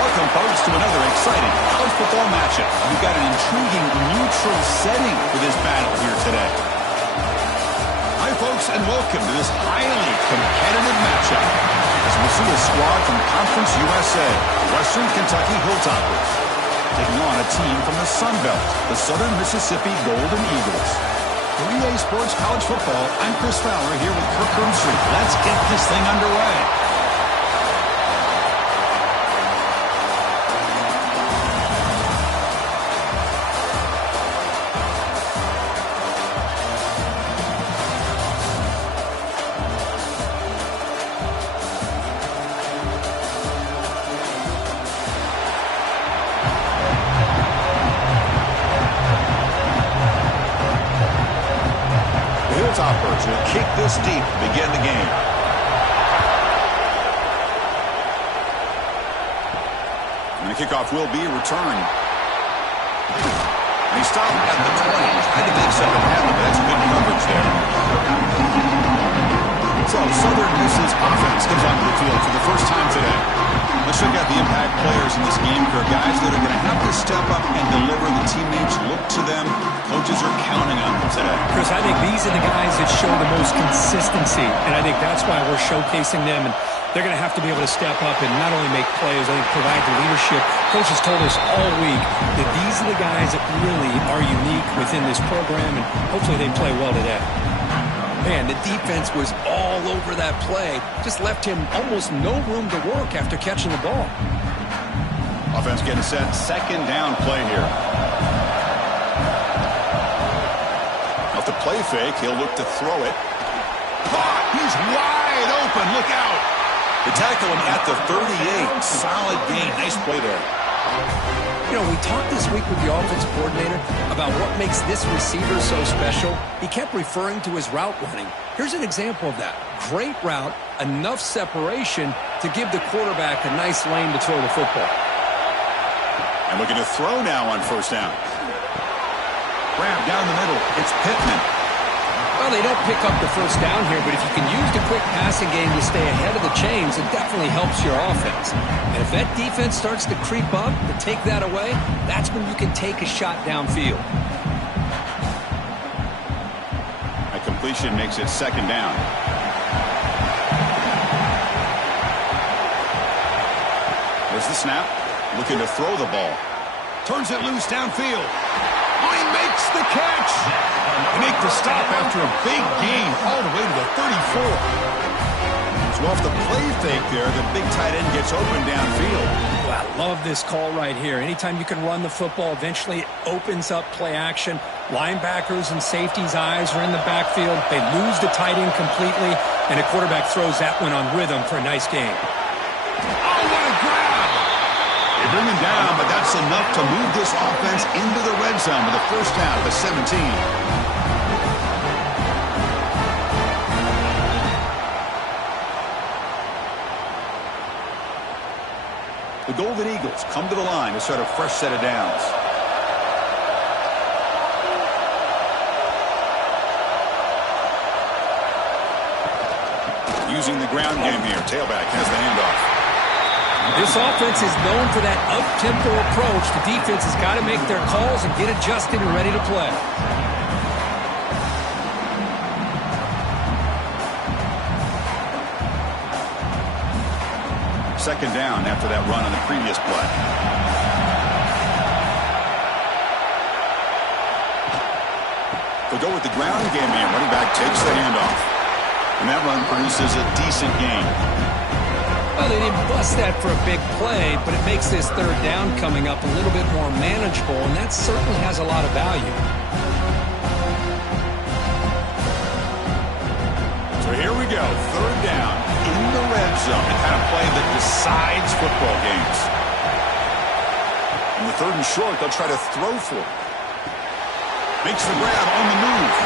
Welcome, folks, to another exciting college football matchup. We've got an intriguing neutral setting for this battle here today. Hi, folks, and welcome to this highly competitive matchup as we'll see a squad from Conference USA, Western Kentucky Hilltoppers, taking on a team from the Sun Belt, the Southern Mississippi Golden Eagles. For EA Sports College Football, I'm Chris Fowler here with Kirk Hermstreet. Let's get this thing underway. Hilltoppers will kick this deep to begin the game. And the kickoff will be a return. And he stopped at the 20. Tried to make something happen, but that's good coverage there. So Southern Miss's offense comes onto the field for the first time today. Let's check out the impact players in this game. For guys that are going to have to step up and deliver. The teammates look to them. Coaches are counting on them today. Chris, I think these are the guys that show the most consistency, and I think that's why we're showcasing them. And they're going to have to be able to step up and not only make plays, I think provide the leadership. Coach has told us all week that these are the guys that really are unique within this program, and hopefully they play well today. Man, the defense was all over that play. Just left him almost no room to work after catching the ball. Offense getting set. Second down play here. Off the play fake, he'll look to throw it. Caught! He's wide open. Look out! They tackle him at the 38. Solid gain. Nice play there. You know, we talked this week with the offensive coordinator about what makes this receiver so special. He kept referring to his route running. Here's an example of that. Great route, enough separation to give the quarterback a nice lane to throw the football. And looking to throw now on first down. Grab down the middle. It's Pittman. Well, they don't pick up the first down here, but if you can use the quick passing game to stay ahead of the chains, it definitely helps your offense. And if that defense starts to creep up and take that away, that's when you can take a shot downfield. A completion makes it second down. There's the snap. Looking to throw the ball. Turns it loose downfield. Oh, he makes the catch. They make the stop after a big gain all the way to the 34. So off the play fake there, the big tight end gets open downfield. Well, I love this call right here. Anytime you can run the football, eventually it opens up play action. Linebackers and safeties' eyes are in the backfield. They lose the tight end completely, and a quarterback throws that one on rhythm for a nice gain. Oh, what a grab! They bring him down, but that's enough to move this offense into the red zone with a first down at the 17. The Golden Eagles come to the line to start a fresh set of downs. Using the ground game here. Tailback has the handoff. This offense is known for that up-tempo approach. The defense has got to make their calls and get adjusted and ready to play. Second down after that run on the previous play. They'll go with the ground game here. Running back takes the handoff. And that run produces a decent gain. Well, they didn't bust that for a big play, but it makes this third down coming up a little bit more manageable, and that certainly has a lot of value. So here we go. Third down in the red zone. The kind of play that decides football games. In the third and short, they'll try to throw for it. Makes the grab on the move.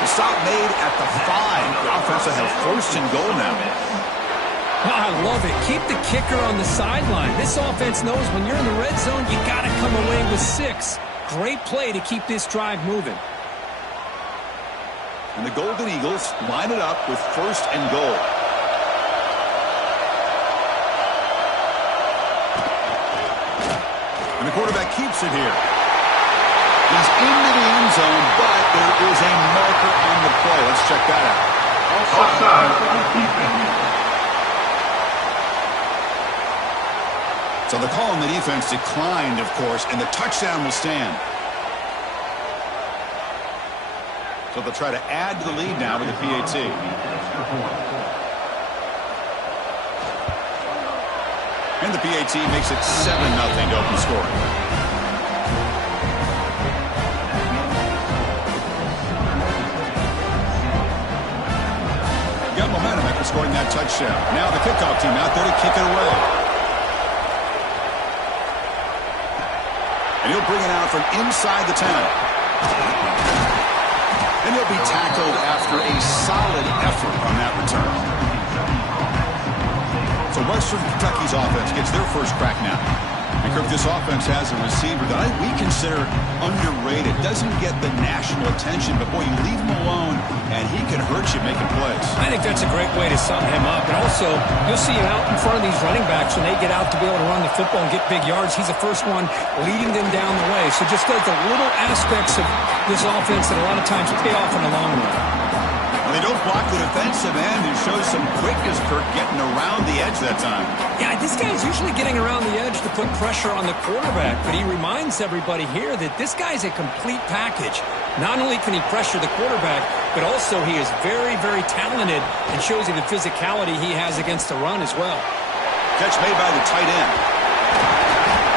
The stop made at the 5. The offense will have first and goal now. I love it. Keep the kicker on the sideline. This offense knows when you're in the red zone, you got to come away with 6. Great play to keep this drive moving. And the Golden Eagles line it up with first and goal. And the quarterback keeps it here. He's into the end zone, but there is a marker on the play. Let's check that out. So the call on the defense declined, of course, and the touchdown will stand. So they'll try to add to the lead now with the PAT. And the PAT makes it 7-0 to open scoring. Got momentum after scoring that touchdown. Now the kickoff team out there to kick it away. And he'll bring it out from inside the 10. And he'll be tackled after a solid effort on that return. So Western Kentucky's offense gets their first crack now. And Kirk, this offense has a receiver that we consider underrated. Doesn't get the national attention, but boy, you leave him alone, and he can hurt you making plays. I think that's a great way to sum him up. And also, you'll see him out in front of these running backs when they get out to be able to run the football and get big yards. He's the first one leading them down the way. So just does the little aspects of this offense that a lot of times pay off in the long run. Well, they don't block the defensive end, who shows some quickness, Kirk, getting around the edge that time. Yeah, this guy's usually getting around the edge to put pressure on the quarterback, but he reminds everybody here that this guy's a complete package. Not only can he pressure the quarterback, but also he is very, very talented and shows you the physicality he has against the run as well. Catch made by the tight end.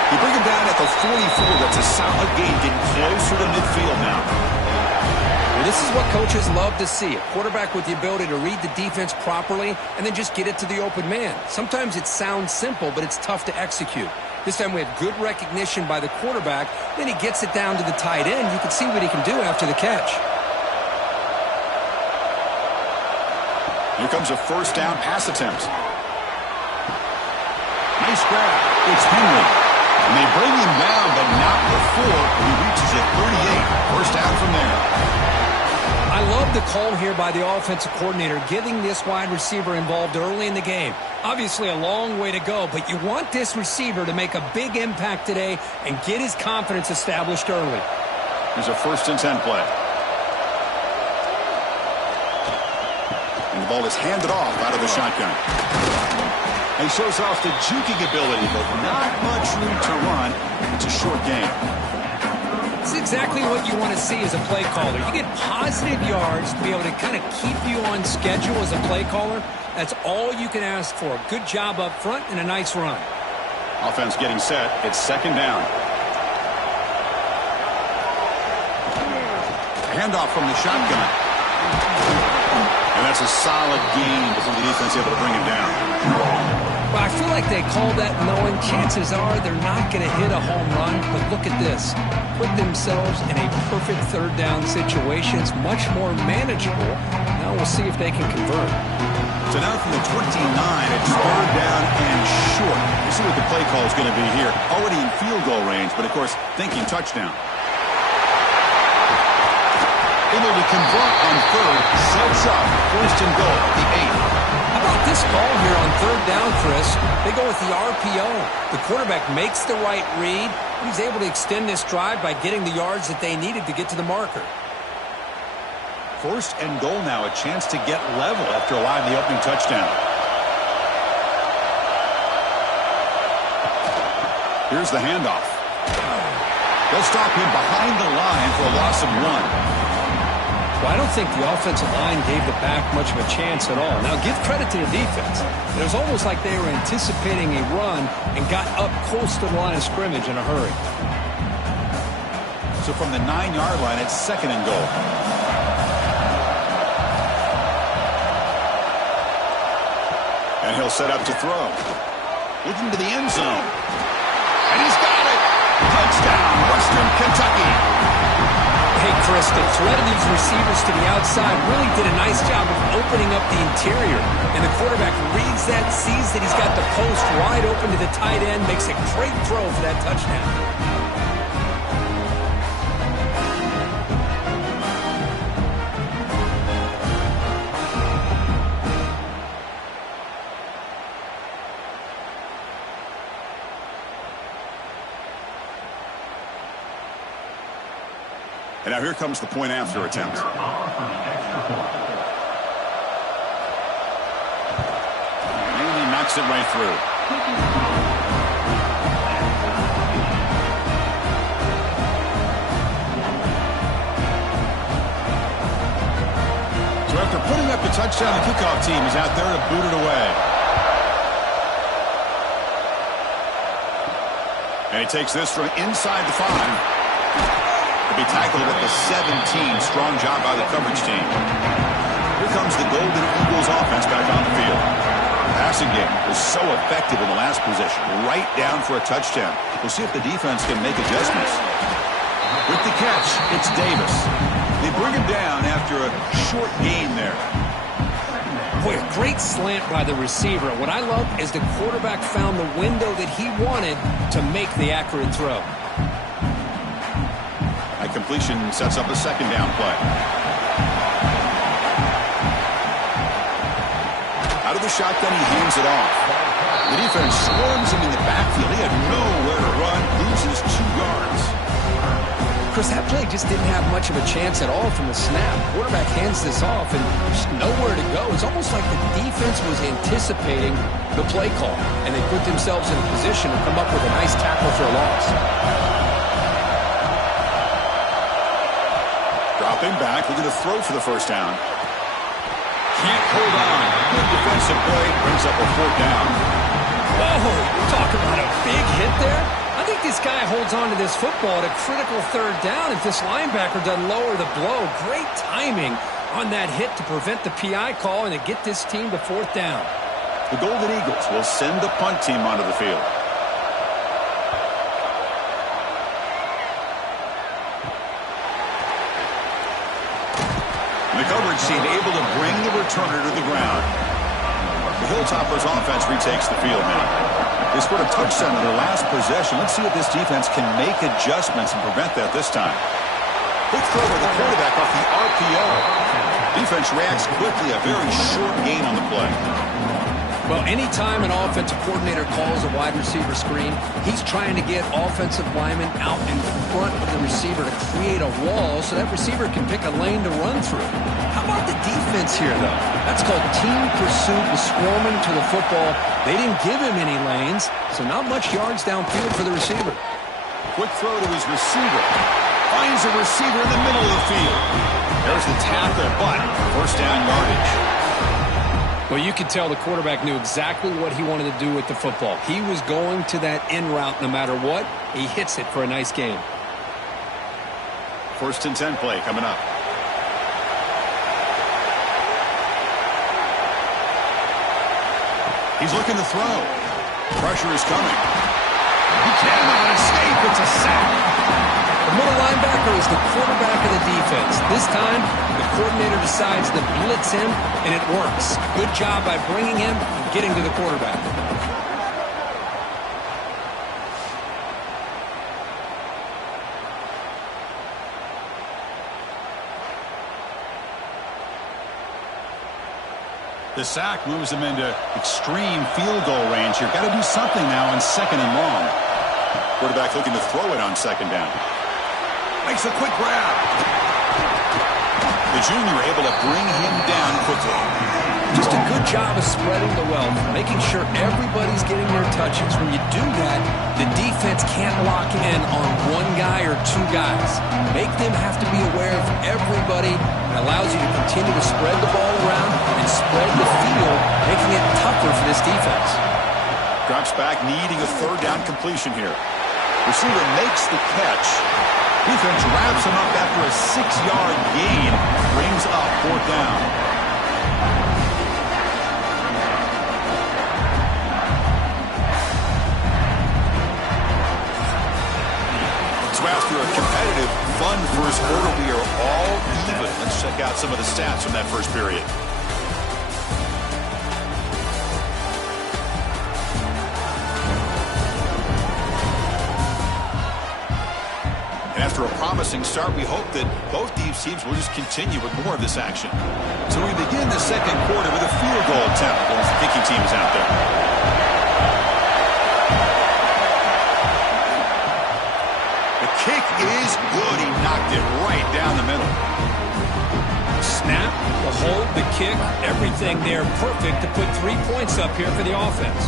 You bring him down at the 44. That's a solid gain, getting closer to midfield now. This is what coaches love to see, a quarterback with the ability to read the defense properly and then just get it to the open man. Sometimes it sounds simple, but it's tough to execute. This time we have good recognition by the quarterback, then he gets it down to the tight end. You can see what he can do after the catch. Here comes a first down pass attempt. Nice grab. It's Henry. And they bring him down, but not before he reaches it 38. First down from there. I love the call here by the offensive coordinator, getting this wide receiver involved early in the game. Obviously a long way to go, but you want this receiver to make a big impact today and get his confidence established early. Here's a 1st and 10 play. And the ball is handed off out of the shotgun. He shows off the juking ability, but not much room to run. It's a short game. It's exactly what you want to see as a play caller. You get positive yards to be able to kind of keep you on schedule as a play caller. That's all you can ask for. Good job up front and a nice run. Offense getting set. It's 2nd down. Handoff from the shotgun. And that's a solid gain before the defense able to bring him down. Well, I feel like they call that knowing chances are they're not going to hit a home run. But look at this. Put themselves in a perfect 3rd down situation. It's much more manageable. Now we'll see if they can convert. So now from the 29, it's 3rd down and short. We'll see what the play call is going to be here. Already in field goal range, but of course thinking touchdown. Able to convert on 3rd. Sets up 1st and goal at the 8. How about this call here on 3rd down, Chris? They go with the RPO. The quarterback makes the right read. He's able to extend this drive by getting the yards that they needed to get to the marker. 1st and goal now, a chance to get level after allowing the opening touchdown. Here's the handoff. They'll stop him behind the line for a loss of 1. Well, I don't think the offensive line gave the back much of a chance at all. Now, give credit to the defense. It was almost like they were anticipating a run and got up close to the line of scrimmage in a hurry. So from the 9-yard line, it's 2nd and goal. And he'll set up to throw. Looking to the end zone. And he's got it! Touchdown, Western Kentucky! Hey, Chris, the threat of these receivers to the outside really did a nice job of opening up the interior. And the quarterback reads that, sees that he's got the post wide open to the tight end, makes a great throw for that touchdown. And now here comes the point after attempt. And he knocks it right through. So after putting up the touchdown, the kickoff team is out there to boot it away. And he takes this from inside the 5. To be tackled at the 17. Strong job by the coverage team. Here comes the Golden Eagles offense back on the field. The passing game was so effective in the last possession. Right down for a touchdown. We'll see if the defense can make adjustments. With the catch, it's Davis. They bring him down after a short gain there. Boy, a great slant by the receiver. What I love is the quarterback found the window that he wanted to make the accurate throw. That completion sets up a second down play. Out of the shotgun, he hands it off. The defense swarms him in the backfield. He had nowhere to run, loses 2 yards. Chris, that play just didn't have much of a chance at all from the snap. Quarterback hands this off, and there's nowhere to go. It's almost like the defense was anticipating the play call, and they put themselves in a position to come up with a nice tackle for a loss. Dropping back, looking to throw for the first down. Can't hold on. Good defensive play, brings up a 4th down. Whoa, talk about a big hit there. I think this guy holds on to this football at a critical 3rd down if this linebacker doesn't lower the blow. Great timing on that hit to prevent the PI call and to get this team to 4th down. The Golden Eagles will send the punt team onto the field. The coverage team able to bring the returner to the ground. The HILLTPPERS offense retakes the field now. They scored a touchdown in their last possession. Let's see if this defense can make adjustments and prevent that this time. Quick throw to the quarterback off the RPO. Defense reacts quickly. A very short gain on the play. Well, anytime an offensive coordinator calls a wide receiver screen, he's trying to get offensive linemen out in front of the receiver to create a wall so that receiver can pick a lane to run through. How about the defense here, though? That's called team pursuit and swarming to the football. They didn't give him any lanes, so not much yards downfield for the receiver. Quick throw to his receiver. Finds a receiver in the middle of the field. There's the tackle, but first down yardage. Well, you could tell the quarterback knew exactly what he wanted to do with the football. He was going to that in route no matter what. He hits it for a nice gain. 1st and 10 play coming up. He's looking to throw. Pressure is coming. He cannot escape. It's a sack. The middle linebacker is the quarterback of the defense. This time, the coordinator decides to blitz him, and it works. Good job by bringing him and getting to the quarterback. The sack moves him into extreme field goal range here. Got to do something now on 2nd and long. Quarterback looking to throw it on 2nd down. Makes a quick grab. The junior able to bring him down quickly. Just a good job of spreading the wealth, making sure everybody's getting their touches. When you do that, the defense can't lock in on 1 guy or 2 guys. Make them have to be aware of everybody. It allows you to continue to spread the ball around and spread the field, making it tougher for this defense. Drops back, needing a 3rd down completion here. Receiver makes the catch. Defense wraps him up after a 6-yard gain. Brings up 4th down. So after a competitive, fun first quarter, we are all even. Let's check out some of the stats from that first period. After a promising start, we hope that both these teams will just continue with more of this action. So we begin the second quarter with a field goal attempt as the kicking team is out there. The kick is good. He knocked it right down. hold, the kick, everything there perfect to put 3 points up here for the offense.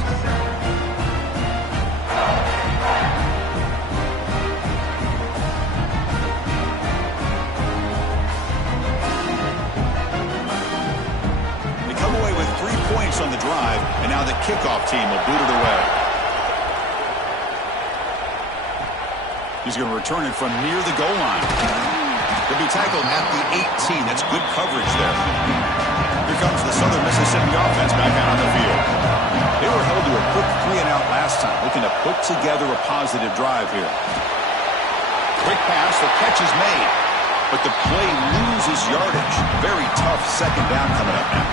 They come away with 3 points on the drive, and now the kickoff team will boot it away. He's going to return it from near the goal line. He'll be tackled at the 18. That's good coverage there. Here comes the Southern Mississippi offense back out on the field. They were held to a quick 3-and-out last time, looking to put together a positive drive here. Quick pass, the catch is made, but the play loses yardage. Very tough second down coming up now.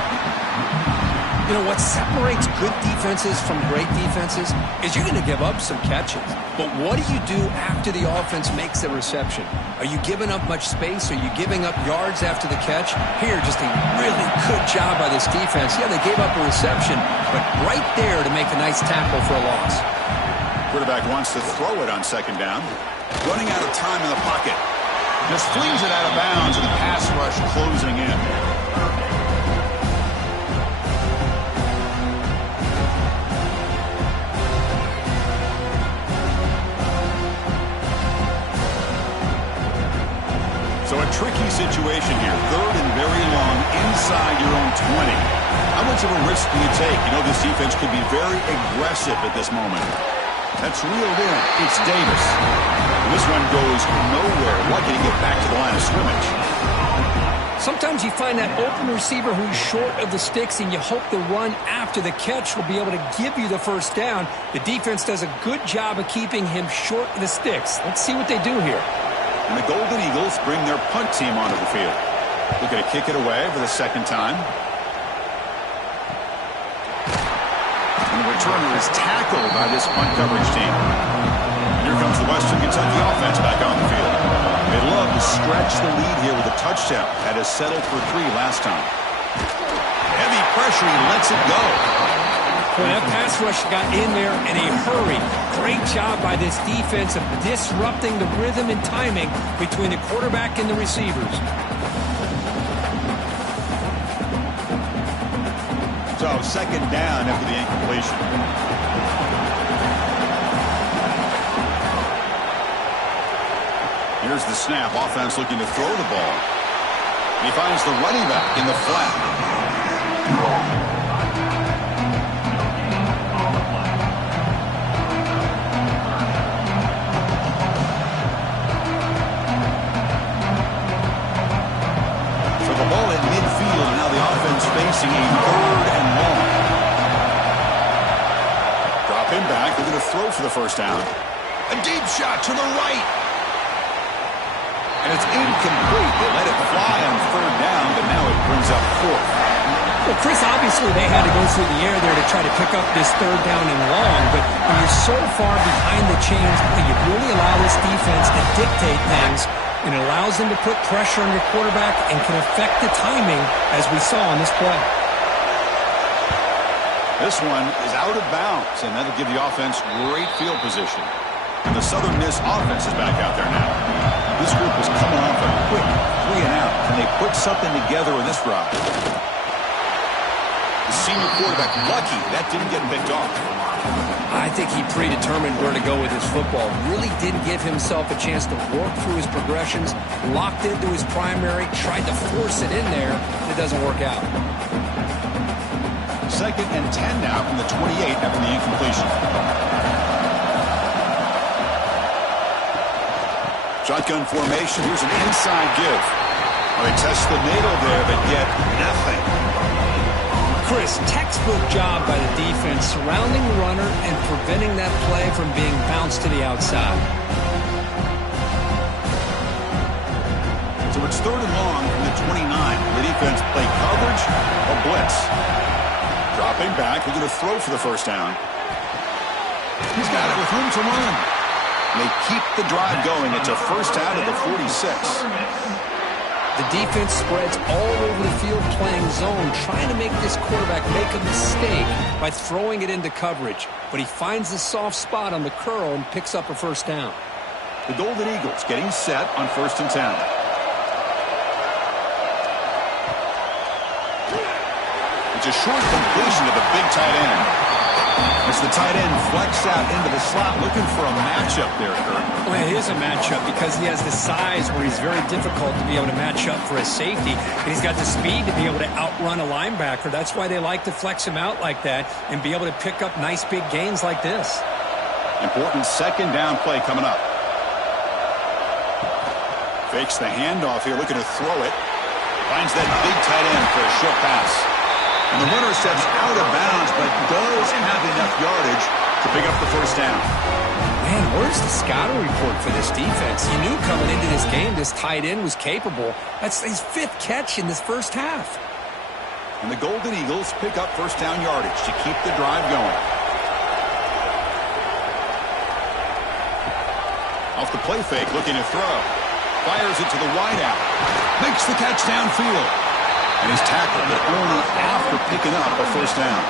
You know, what separates good defenses from great defenses is you're going to give up some catches. But what do you do after the offense makes a reception? Are you giving up much space? Are you giving up yards after the catch? Here, just a really good job by this defense. Yeah, they gave up a reception, but right there to make a nice tackle for a loss. Quarterback wants to throw it on second down. Running out of time in the pocket. Just flings it out of bounds, and the pass rush closing in. So a tricky situation here. 3rd and very long inside your own 20. How much of a risk do you take? You know, this defense could be very aggressive at this moment. That's reeled in. It's Davis. This one goes nowhere. Lucky to get back to the line of scrimmage. Sometimes you find that open receiver who's short of the sticks, and you hope the run after the catch will be able to give you the first down. The defense does a good job of keeping him short of the sticks. Let's see what they do here. And the Golden Eagles bring their punt team onto the field. Looking to kick it away for the second time. And the returner is tackled by this punt coverage team. Here comes the Western Kentucky offense back on the field. They love to stretch the lead here with a touchdown. Had us settled for 3 last time. Heavy pressure, he lets it go. Well, that pass rush got in there in a hurry. Great job by this defense of disrupting the rhythm and timing between the quarterback and the receivers. So, second down after the incompletion. Here's the snap. Offense looking to throw the ball. He finds the running back in the flat. Facing a 3rd and long. Drop him back. They're going to throw for the first down. A deep shot to the right. And it's incomplete. They let it fly on 3rd down, but now it brings up 4th. Well, Chris, obviously they had to go through the air there to try to pick up this 3rd down and long, but when you're so far behind the chains, you really allow this defense to dictate things. And it allows them to put pressure on your quarterback and can affect the timing, as we saw on this play. This one is out of bounds, and that'll give the offense great field position. And the Southern Miss offense is back out there now. This group was coming off a quick 3-and-out, and they put something together in this drive. The senior quarterback, lucky that didn't get picked off. I think he predetermined where to go with his football. Really didn't give himself a chance to work through his progressions. Locked into his primary, tried to force it in there, and it doesn't work out. 2nd and 10 now from the 28 after the incompletion. Shotgun formation. Here's an inside give. Well, they test the middle there, but yet nothing. Chris, textbook job by the defense surrounding the runner and preventing that play from being bounced to the outside. So it's 3rd and long from the 29. The defense play coverage or blitz. Dropping back. We're going to throw for the first down. He's got it with room to run. They keep the drive going. It's a first out of the 46. The defense spreads all over the field playing zone, trying to make this quarterback make a mistake by throwing it into coverage. But he finds the soft spot on the curl and picks up a first down. The Golden Eagles getting set on 1st and 10. It's a short completion to the big tight end. As the tight end flex out into the slot, looking for a matchup there, Kurt. Well, it is a matchup because he has the size where he's very difficult to be able to match up for a safety. And he's got the speed to be able to outrun a linebacker. That's why they like to flex him out like that and be able to pick up nice big gains like this. Important second down play coming up. Fakes the handoff here, looking to throw it. Finds that big tight end for a short pass. And the runner steps out of bounds, but does have enough yardage to pick up the first down. Man, where's the scouting report for this defense? You knew coming into this game this tight end was capable. That's his 5th catch in this first half. And the Golden Eagles pick up first down yardage to keep the drive going. Off the play fake, looking to throw. Fires it to the wideout. Makes the catch downfield. And he's tackled, but only after picking up a first down.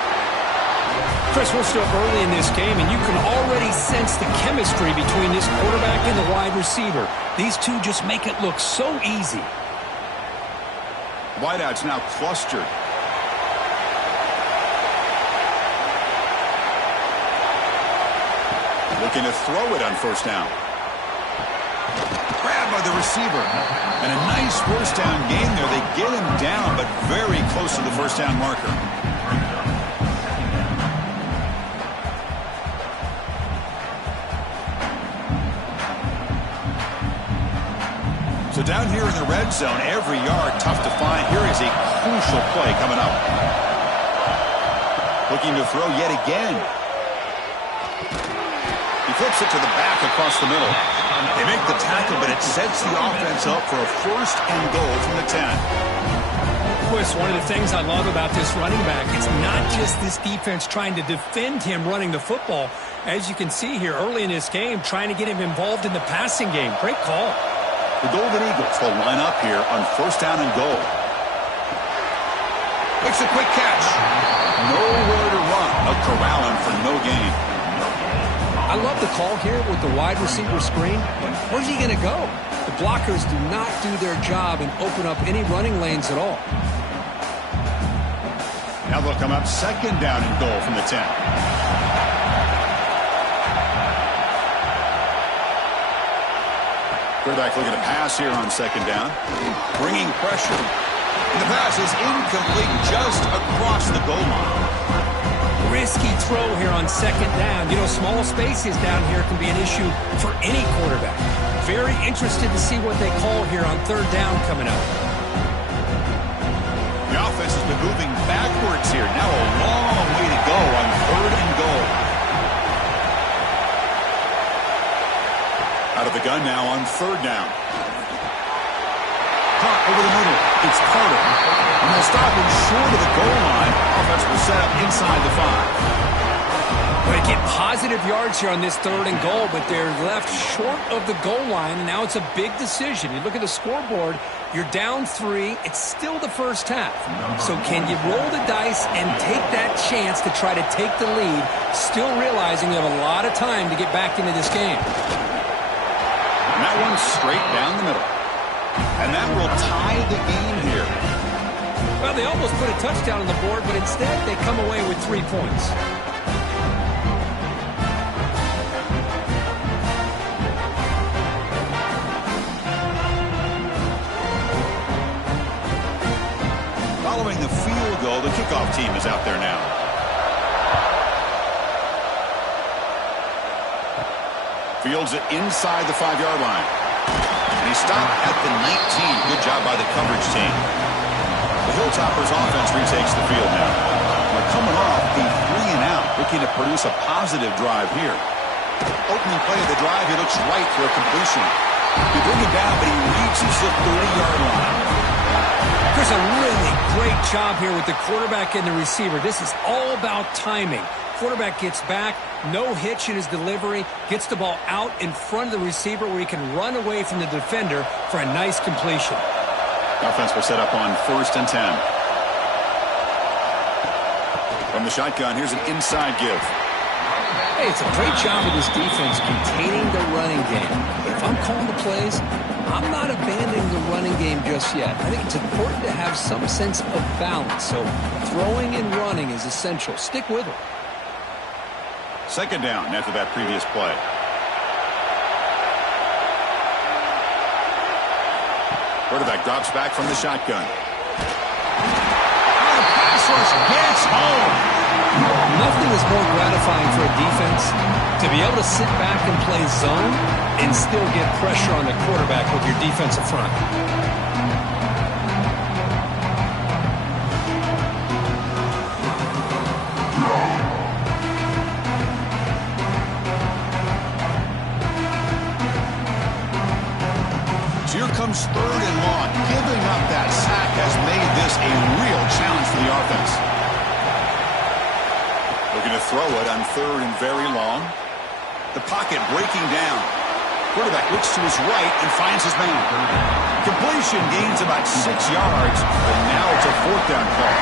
Chris, we're still early in this game, and you can already sense the chemistry between this quarterback and the wide receiver. These two just make it look so easy. Wideout's now clustered. Looking to throw it on first down. Grabbed by the receiver. And a nice first down gain there. They get him down, but very close to the first down marker. So down here in the red zone, every yard tough to find. Here is a crucial play coming up. Looking to throw yet again. He flips it to the back across the middle. They make the tackle, but it sets the offense up for a first and goal from the 10. Chris, one of the things I love about this running back, it's not just this defense trying to defend him running the football. As you can see here early in this game, trying to get him involved in the passing game. Great call. The Golden Eagles will line up here on first down and goal. Makes a quick catch. Nowhere to run. A corralling for no gain. I love the call here with the wide receiver screen, but where's he going to go? The blockers do not do their job and open up any running lanes at all. Now they'll come up second down and goal from the 10. Quarterback looking to pass here on second down. Bringing pressure. And the pass is incomplete just across the goal line. Risky throw here on second down. You know, small spaces down here can be an issue for any quarterback. Very interested to see what they call here on third down coming up. The offense has been moving backwards here. Now a long way to go on third and goal. Out of the gun now on third down. Caught over the middle. It's Carter. And they'll stop him short of the goal line. Offense will set up inside the 5. Going to get positive yards here on this third and goal, but they're left short of the goal line, and now it's a big decision. You look at the scoreboard, you're down 3. It's still the first half. So can you roll the dice and take that chance to try to take the lead, still realizing you have a lot of time to get back into this game? And that one's straight down the middle. And that will tie the game here. Well, they almost put a touchdown on the board, but instead they come away with 3 points. Following the field goal, the kickoff team is out there now. Fields it inside the 5-yard line. And he stopped at the 19. Good job by the coverage team. The HILLTPPERS offense retakes the field now. They're coming off a 3-and-out, looking to produce a positive drive here. Opening play of the drive, he looks right for a completion. They bring him down, but he reaches the 30-yard line. There's a really great job here with the quarterback and the receiver. This is all about timing. Quarterback gets back, no hitch in his delivery, gets the ball out in front of the receiver where he can run away from the defender for a nice completion. Offense will set up on first and 10. From the shotgun, here's an inside give. Hey, it's a great job of this defense containing the running game. But if I'm calling the plays, I'm not abandoning the running game just yet. I think it's important to have some sense of balance. So throwing and running is essential. Stick with it. Second down after that previous play. Quarterback drops back from the shotgun. The pass rush gets home. Nothing is more gratifying for a defense to be able to sit back and play zone and still get pressure on the quarterback with your defensive front. Here comes third and long. Giving up that sack has made this a real challenge for the offense. Looking to throw it on third and very long. The pocket breaking down. Quarterback looks to his right and finds his man. Completion gains about 6 yards, but now it's a fourth down call.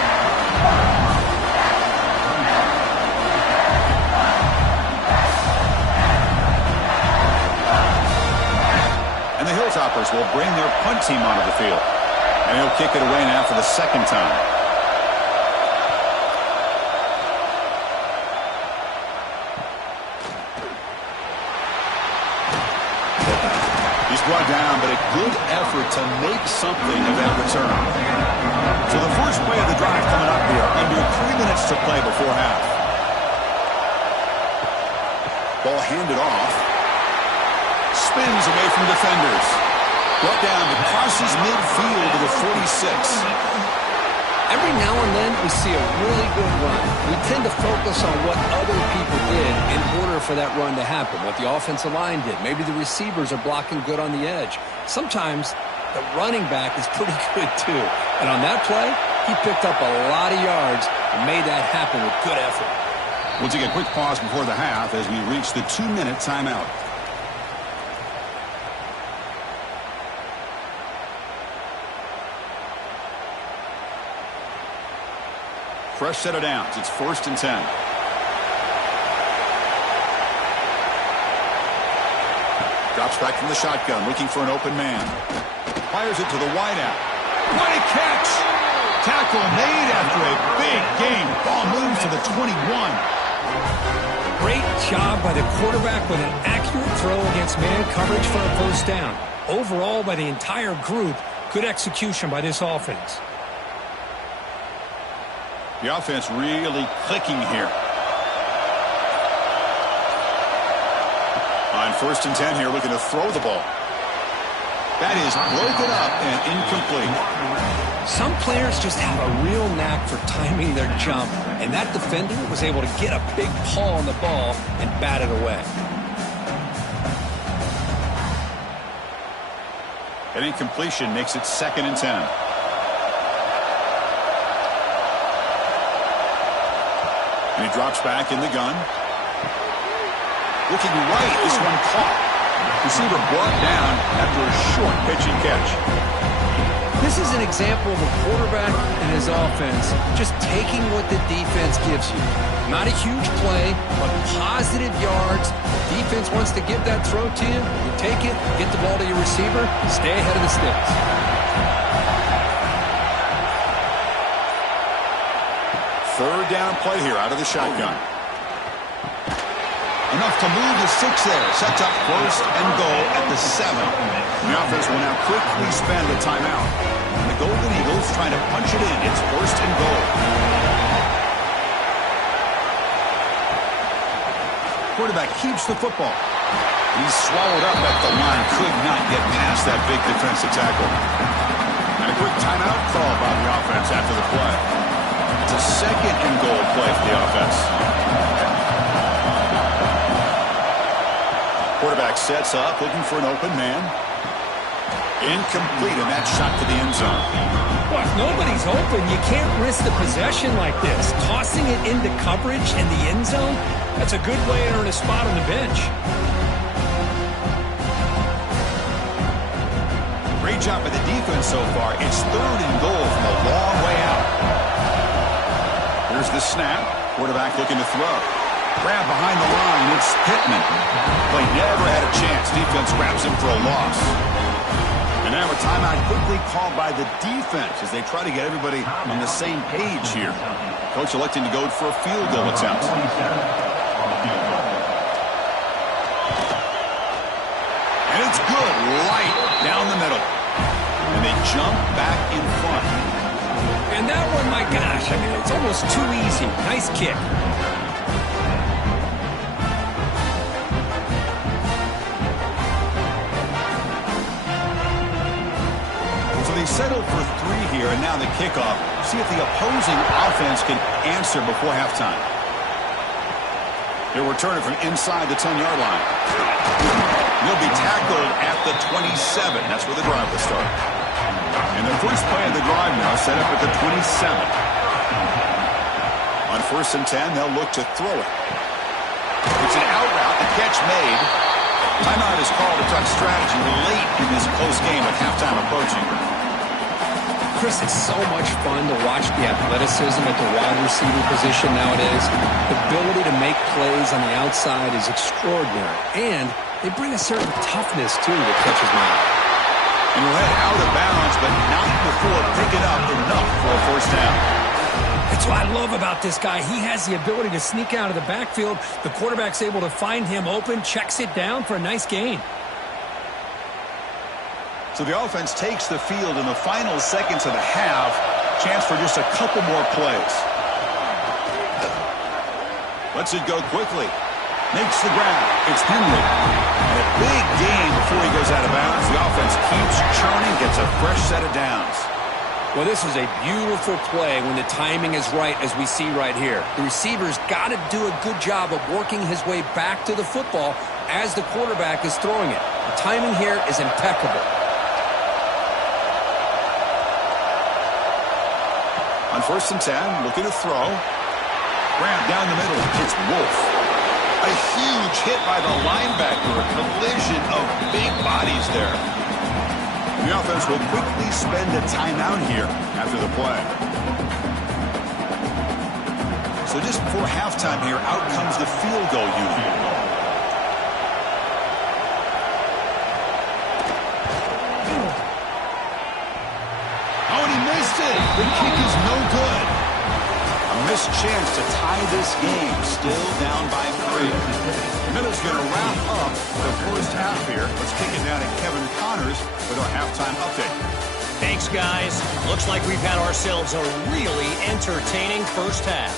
And the HILLTPPERS will bring their punt team onto the field. And he'll kick it away now for the second time. He's brought down, but a good effort to make something of that return. So the first play of the drive coming up here. Under 3 minutes to play before half. Ball handed off. Spins away from defenders. Brought down and crosses midfield to the 46. Every now and then we see a really good run. We tend to focus on what other people did in order for that run to happen, what the offensive line did. Maybe the receivers are blocking good on the edge. Sometimes the running back is pretty good too. And on that play, he picked up a lot of yards and made that happen with good effort. We'll take a quick pause before the half as we reach the 2-minute timeout. Fresh set of downs. It's 1st and 10. Drops back from the shotgun, looking for an open man. Fires it to the wideout. What a catch! Tackle made after a big game. Ball moves to the 21. Great job by the quarterback with an accurate throw against man coverage for a first down. Overall, by the entire group, good execution by this offense. The offense really clicking here. On 1st and 10 here, looking to throw the ball. That is broken up and incomplete. Some players just have a real knack for timing their jump, and that defender was able to get a big paw on the ball and bat it away. An incompletion makes it 2nd and 10. And he drops back in the gun. Looking right, this one caught. Receiver brought down after a short pitch and catch. This is an example of a quarterback and his offense just taking what the defense gives you. Not a huge play, but positive yards. The defense wants to give that throw to you. You take it, get the ball to your receiver, stay ahead of the sticks. Third down play here out of the shotgun. Enough to move the 6 there. Sets up 1st and goal at the 7. The offense will now quickly spend the timeout. And the Golden Eagles trying to punch it in. It's 1st and goal. Quarterback keeps the football. He's swallowed up at the line. Could not get past that big defensive tackle. And a quick timeout call by the offense after the play. It's a 2nd and goal play for the offense. Quarterback sets up, looking for an open man. Incomplete, and that shot to the end zone. Well, if nobody's open, you can't risk the possession like this. Tossing it into coverage in the end zone, that's a good way to earn a spot on the bench. Great job by the defense so far. It's 3rd and goal from a long way out. Here's the snap. Quarterback looking to throw. Grab behind the line. It's Pittman. But he never had a chance. Defense grabs him for a loss. And now a timeout quickly called by the defense as they try to get everybody on the same page here. Coach electing to go for a field goal attempt. And it's good, right down the middle. And they jump back in front. And that one, my gosh, I mean, it's almost too easy. Nice kick. So they settled for 3 here, and now the kickoff. See if the opposing offense can answer before halftime. They'll return it from inside the 10-yard line. They'll be tackled at the 27. That's where the drive will start. And the first play of the drive now set up at the 27. On 1st and 10, they'll look to throw it. It's an out route, the catch made. Timeout is called to talk strategy late in this close game with halftime approaching. Chris, it's so much fun to watch the athleticism at the wide receiver position nowadays. The ability to make plays on the outside is extraordinary. And they bring a certain toughness, too, that catches my eye. And he'll head out of bounds, but not before picking up enough for a first down. That's what I love about this guy. He has the ability to sneak out of the backfield. The quarterback's able to find him open, checks it down for a nice gain. So the offense takes the field in the final seconds of the half. Chance for just a couple more plays. Lets it go quickly. Makes the grab. It's Henry. And a big gain before he goes out of bounds. The offense keeps churning, gets a fresh set of downs. Well, this is a beautiful play when the timing is right, as we see right here. The receiver's got to do a good job of working his way back to the football as the quarterback is throwing it. The timing here is impeccable. On 1st and 10, looking to throw. Grab down the middle. It's Wolf. A huge hit by the linebacker. A collision of big bodies there. The offense will quickly spend a timeout here after the play. So just before halftime here, out comes the field goal unit. Oh, and he missed it. The kick is no good. A missed chance to tie this game. Still down by 3. Miller's going to wrap up the first half here. Let's kick it down to Kevin Connors with our halftime update. Thanks, guys. Looks like we've had ourselves a really entertaining first half.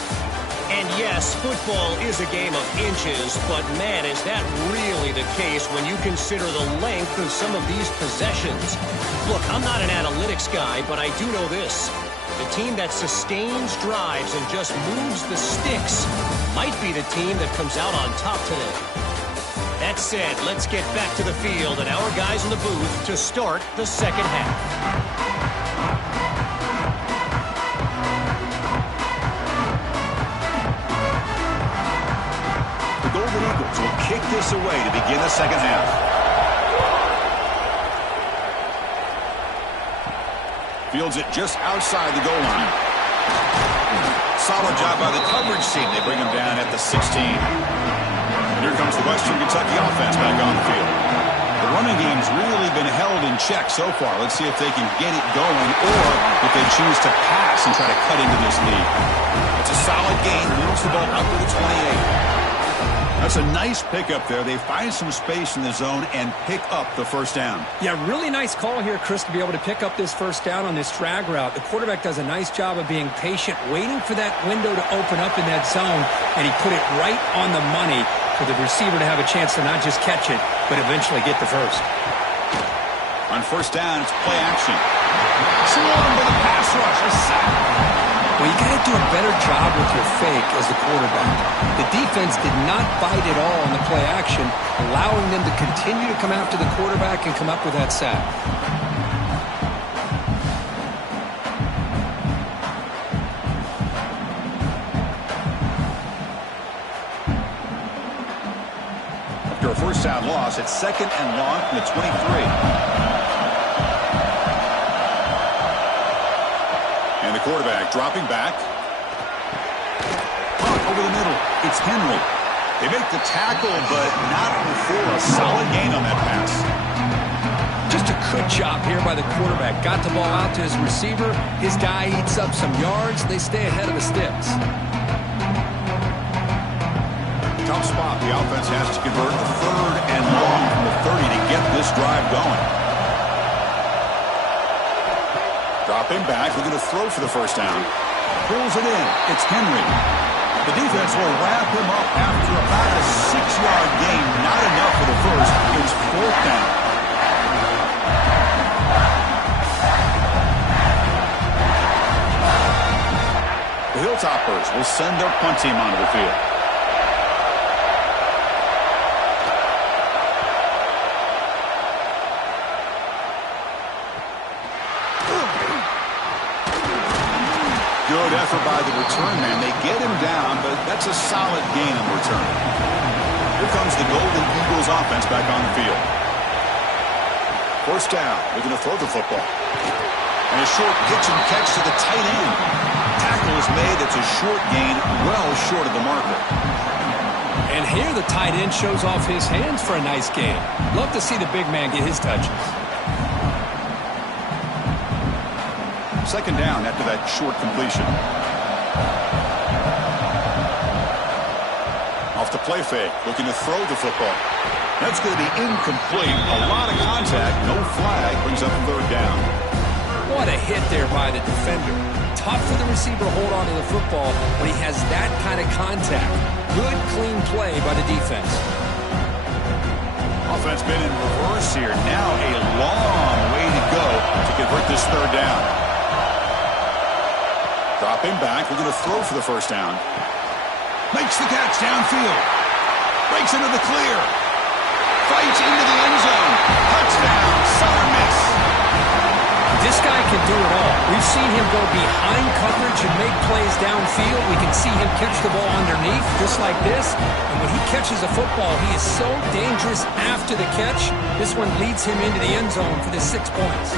And yes, football is a game of inches, but man, is that really the case when you consider the length of some of these possessions. Look, I'm not an analytics guy, but I do know this. The team that sustains drives and just moves the sticks might be the team that comes out on top today. That said, let's get back to the field and our guys in the booth to start the second half. The Golden Eagles will kick this away to begin the second half. Fields it just outside the goal line. Solid job by the coverage team. They bring him down at the 16. Here comes the Western Kentucky offense back on the field. The running game's really been held in check so far. Let's see if they can get it going or if they choose to pass and try to cut into this lead. It's a solid gain. Moves the ball up to the 28. That's a nice pickup there. They find some space in the zone and pick up the first down. Yeah, really nice call here, Chris, to be able to pick up this first down on this drag route. The quarterback does a nice job of being patient, waiting for that window to open up in that zone, and he put it right on the money for the receiver to have a chance to not just catch it, but eventually get the first. On first down, it's play action. Swarmed by the pass rush. A sack. Well, you got to do a better job with your fake as the quarterback. The defense did not bite at all on the play action, allowing them to continue to come after the quarterback and come up with that sack. After a first down loss, it's 2nd and long from the 23. And the quarterback dropping back. Over the middle, it's Henry. They make the tackle, but not before a solid gain on that pass. Just a Good job here by the quarterback. Got the ball out to his receiver. His guy eats up some yards. They stay ahead of the sticks. Tough spot. The offense has to convert a 3rd and long from the 30 to get this drive going. Dropping back, looking to throw for the first down. Pulls it in. It's Henry. The defense will wrap him up after about a 6-yard gain. Not enough for the first. It's 4th down. The HILLTPPERS will send their punt team onto the field. Good effort by the return man. They get him down, but that's a solid gain on return. Here comes the Golden Eagles offense back on the field. 1st down. They're going to throw the football. And a short pitch and catch to the tight end. Tackle is made. It's a short gain, well short of the marker. And here the tight end shows off his hands for a nice gain. Love to see the big man get his touches. 2nd down after that short completion. Off the play fake, looking to throw the football. That's going to be incomplete. A lot of contact, no flag, brings up 3rd down. What a hit there by the defender. Tough for the receiver to hold on to the football when he has that kind of contact. Good, clean play by the defense. Offense been in reverse here. Now a long way to go to convert this 3rd down. Dropping back, we're going to throw for the first down. Makes the catch downfield. Breaks into the clear. Fights into the end zone. Touchdown. Center miss. This guy can do it all. We've seen him go behind coverage and make plays downfield. We can see him catch the ball underneath, just like this. And when he catches a football, he is so dangerous after the catch. This one leads him into the end zone for the 6 points.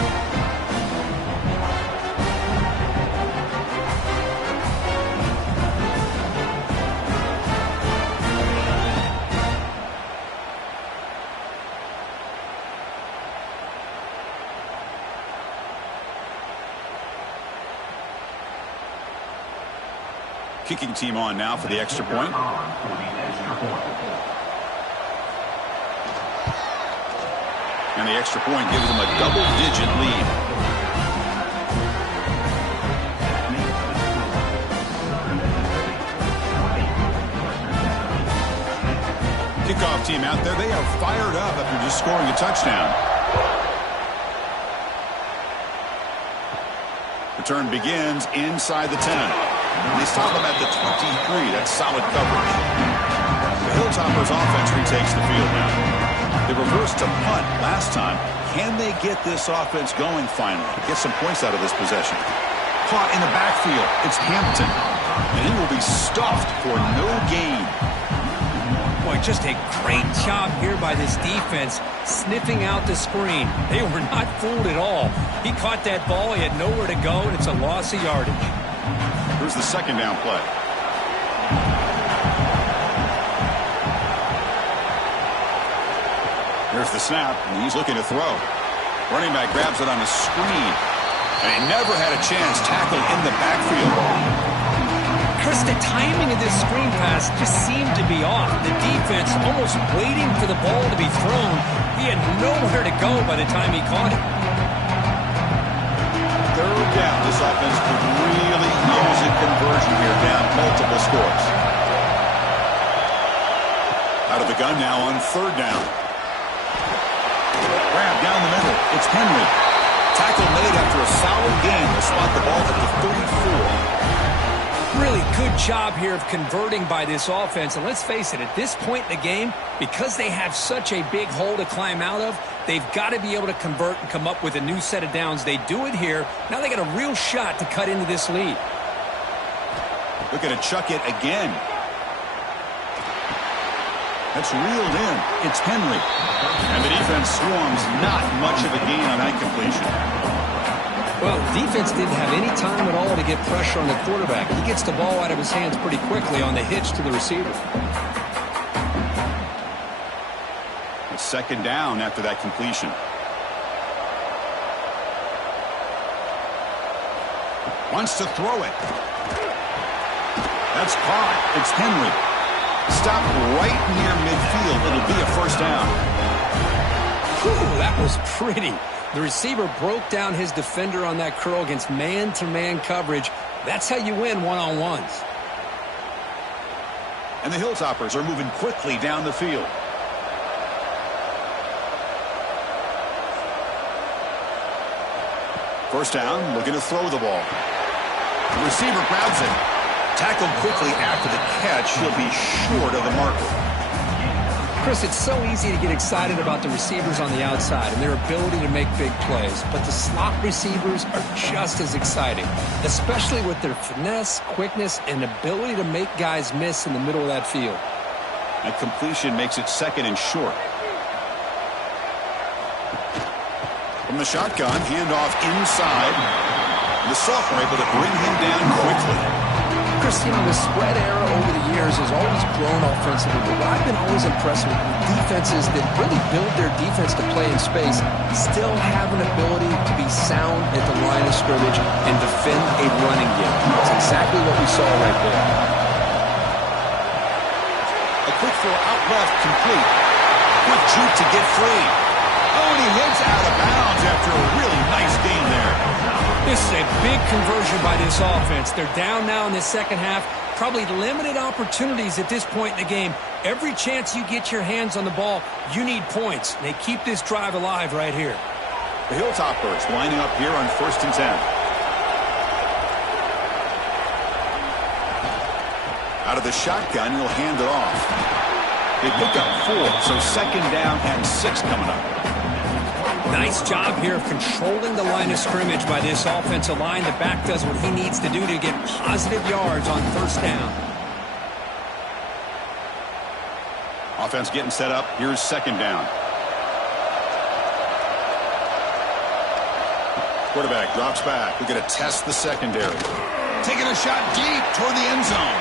Kicking team on now for the extra point. And the extra point gives them a double-digit lead. Kickoff team out there. They are fired up after just scoring a touchdown. Return begins inside the 10. They stop him at the 23. That's solid coverage. The HILLTPPERS offense retakes the field now. They reversed to punt last time. Can they get this offense going finally? Get some points out of this possession. Caught in the backfield. It's Hampton. And he will be stuffed for no gain. Boy, just a great job here by this defense, sniffing out the screen. They were not fooled at all. He caught that ball. He had nowhere to go, and it's a loss of yardage. Here's the 2nd down play. Here's the snap, and he's looking to throw. Running back grabs it on a screen, and he never had a chance. Tackled in the backfield. Chris, the timing of this screen pass just seemed to be off. The defense almost waiting for the ball to be thrown. He had nowhere to go by the time he caught it. 3rd down. This offense could really use a conversion here, down multiple scores. Out of the gun now on 3rd down. Grab down the middle. It's Henry. Tackle made after a solid gain. Will spot the ball at the 34. Really good job here of converting by this offense. And let's face it, at this point in the game, because they have such a big hole to climb out of, they've got to be able to convert and come up with a new set of downs. They do it here. Now they got a real shot to cut into this lead. Looking to chuck it again. That's reeled in. It's Henry. And the defense swarms. Not much of a gain on that completion. Well, defense didn't have any time at all to get pressure on the quarterback. He gets the ball out of his hands pretty quickly on the hitch to the receiver. It's 2nd down after that completion. Wants to throw it. That's caught. It's Henry. Stopped right near midfield. It'll be a first down. Whew, that was pretty. The receiver broke down his defender on that curl against man-to-man coverage. That's how you win one-on-ones. And the Hilltoppers are moving quickly down the field. First down, looking to throw the ball. The receiver grabs it. Tackled quickly after the catch. He'll be short of the marker. Chris, it's so easy to get excited about the receivers on the outside and their ability to make big plays, but the slot receivers are just as exciting, especially with their finesse, quickness, and ability to make guys miss in the middle of that field. That completion makes it second and short. From the shotgun, handoff inside. The sophomore able to bring him down quickly. Chris, you know, the spread era over the years has always grown offensively, but what I've been always impressed with defenses that really build their defense to play in space still have an ability to be sound at the line of scrimmage and defend a running game. That's exactly what we saw right there. A quick throw out left, complete. Quick juke to get free. Oh, and he hits out of bounds after a really nice game there. This is a big conversion by this offense. They're down now in the second half. Probably limited opportunities at this point in the game. Every chance you get your hands on the ball, you need points. They keep this drive alive right here. The Hilltoppers lining up here on 1st and 10. Out of the shotgun, he'll hand it off. They pick up 4, so second down and 6 coming up. Nice job here of controlling the line of scrimmage by this offensive line. The back does what he needs to do to get positive yards on first down. Offense getting set up. Here's second down. Quarterback drops back. We're going to test the secondary. Taking a shot deep toward the end zone.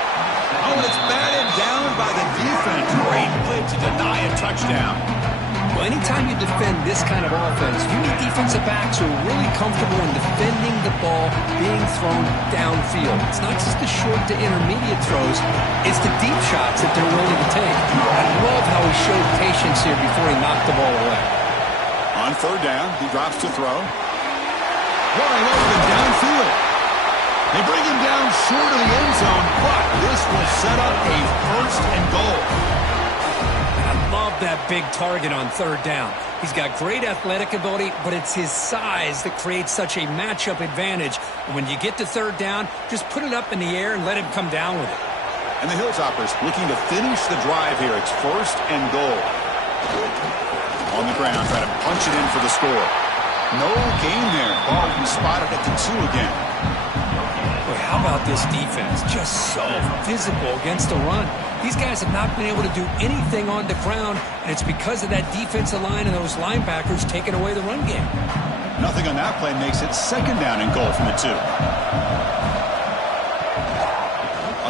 Oh, and it's batted down by the defense. Great play to deny a touchdown. Well, anytime you defend this kind of offense, you need defensive backs who are really comfortable in defending the ball being thrown downfield. It's not just the short to intermediate throws, it's the deep shots that they're willing to take. I love how he showed patience here before he knocked the ball away. On third down, he drops to throw. Wide open downfield. They bring him down short of the end zone, but this will set up a first and goal. Love that big target on third down. He's got great athletic ability, but it's his size that creates such a matchup advantage. And when you get to third down, just put it up in the air and let him come down with it. And the Hilltoppers looking to finish the drive here. It's first and goal. On the ground, trying to punch it in for the score. No gain there. Ball spotted at the 2 again. Boy, how about this defense? Just so physical against the run. These guys have not been able to do anything on the ground, and it's because of that defensive line and those linebackers taking away the run game. Nothing on that play makes it second down and goal from the 2.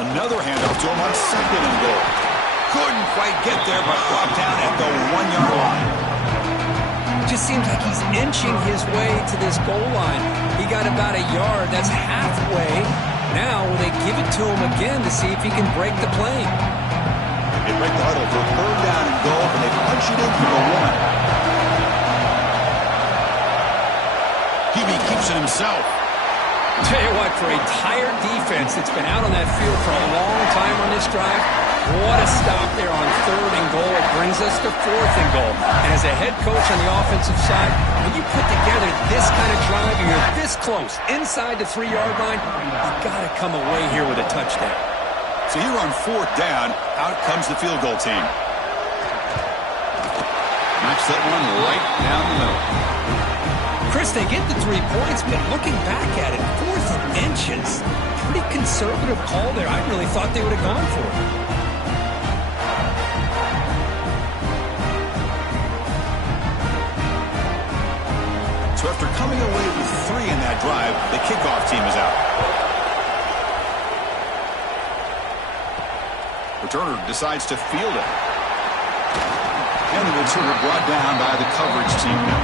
Another handoff to him on second and goal. Couldn't quite get there, but brought down at the 1-yard line. It just seems like he's inching his way to this goal line. He got about a yard. That's halfway. Now will they give it to him again to see if he can break the plane? They break the huddle for third down and goal, and they punch it in for the 1. Hebe keeps it himself. Tell you what, for a tired defense that's been out on that field for a long time on this drive, what a stop there on third and goal. It brings us to fourth and goal. And as a head coach on the offensive side, when you put together this kind of drive and you're this close, inside the 3-yard line, you've got to come away here with a touchdown. So here on fourth down, out comes the field goal team. Knocks that one right down the middle. Chris, they get the 3 points, but looking back at it, 4th and inches, pretty conservative call there. I really thought they would have gone for it. So after coming away with 3 in that drive, the kickoff team is out. Returner decides to field it. And the returner brought down by the coverage team now.